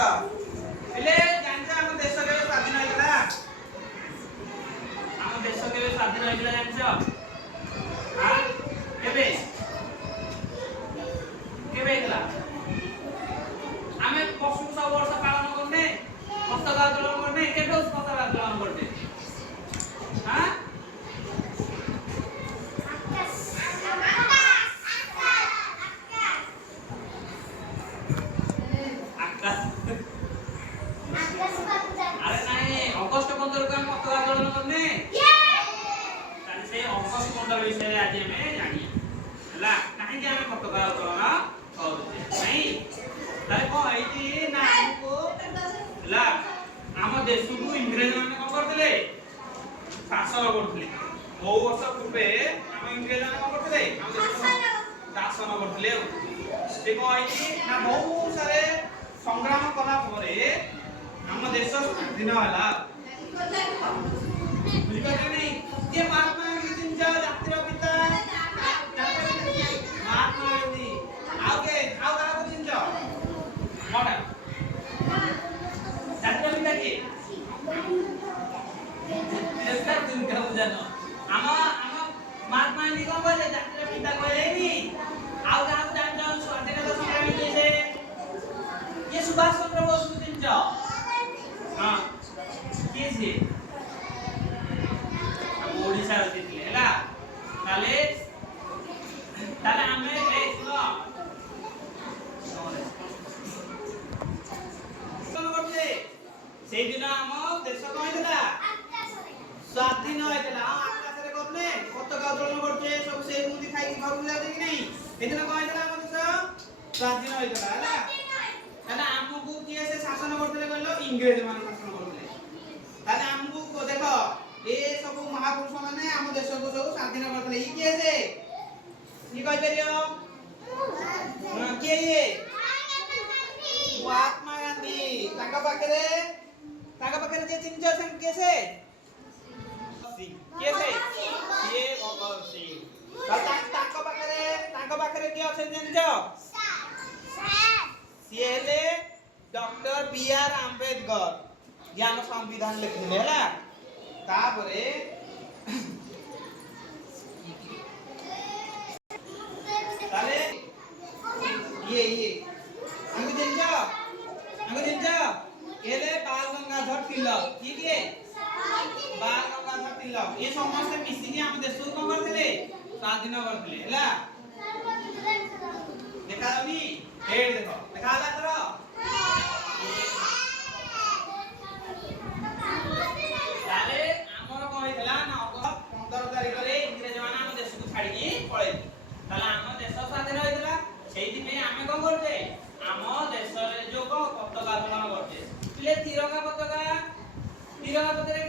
ହେଲେ ଜାଣିଛ ଆମ ଦେଶ କେବେ ସ୍ୱାଧୀନ ହେଇଥିଲା? ଆମ ଦେଶ କେବେ ସ୍ୱାଧୀନ ହେଇଥିଲା ଜାଣିଛ? କେବେ କେବେ ହେଇଥିଲା? ଆମେ ବର୍ଷକୁ 100 ବର୍ଷ ପାଳନ କରୁନେ, ପତାକା ଉତ୍ତୋଳନ କରୁନେ, କେବେ ପତାକା ଉତ୍ତୋଳନ କରୁଛେ? अरे नहीं अगस्त 15 को हम पताका उत्तोलन करने ताले से अगस्त 15 विषय आज हमें जानिए हला काहे जे हमें पताका उत्तोलन करूचे नहीं ताले को आईती ना हमको हला हम देश को इंग्रज माने कोन करथिले शासन करथिले बहु वर्ष पूर्वे हम इंग्रज माने कोन करथिले हम देश को शासन करथिले से को आईती ना बहुत सारे संग्राम कला परे हम देश स्वाधीन होला बुझी पाते नहीं ये महात्मा गांधी जिनका जातिर पिता महात्मा गांधी आगे आउ करा को जिनका मोटा जातिर पिता के इसका तुम क्या जानो हम महात्मा गांधी को बोले जातिर पिता कहले नी आउ करा को जान स्वाधीनता संग्रामी कैसे ये सुभाष चंद्र बोस को जिनका हां केजे हम ओडिसा दिखले हला ताले ताले हमें ए सुनो कोन करते सेई दिन हम देश कहितला स्वाधीन होइतला आकाश रे करने पताका उत्तोलन करते सब से मुंदी खाई घर जाते कि नहीं ए दिन कहितला हम देश स्वाधीन होइतला हला ताले हमको किए से शासन करते कहलो इंग्रज मान शासन करते ताले हमको देखो ए सब महापुरुष माने हम देश को सब स्वाधीन करते ई किए से ई कहि परियो के ये महात्मा गांधी ताका पाखरे जे चिन्ह छन के से ये भगत सिंह ताका पाखरे के अछन जानजो सीएले डॉक्टर बी.आर. आंबेडकर ज्ञान संविधान लिखले हला तापरे ताले ये अंग जिंजा एले बाल गंगाधर तिलक के बाल गंगाधर तिलक ये समस्त मिसी के हम देश को करथिले स्वाधीन करथिले हला देखा दनी ए देखो देखा ला करो ताले हमर कहितला ना अगस्त 15 तारिख रे इंग्रज माने हम देश को छाडी के पळै ताले हम देश स्वाधीन होइतला सेहिति में हमें कोन करते हम देश रे जो को पताका उत्तोलन करते तिरंगा पताका रे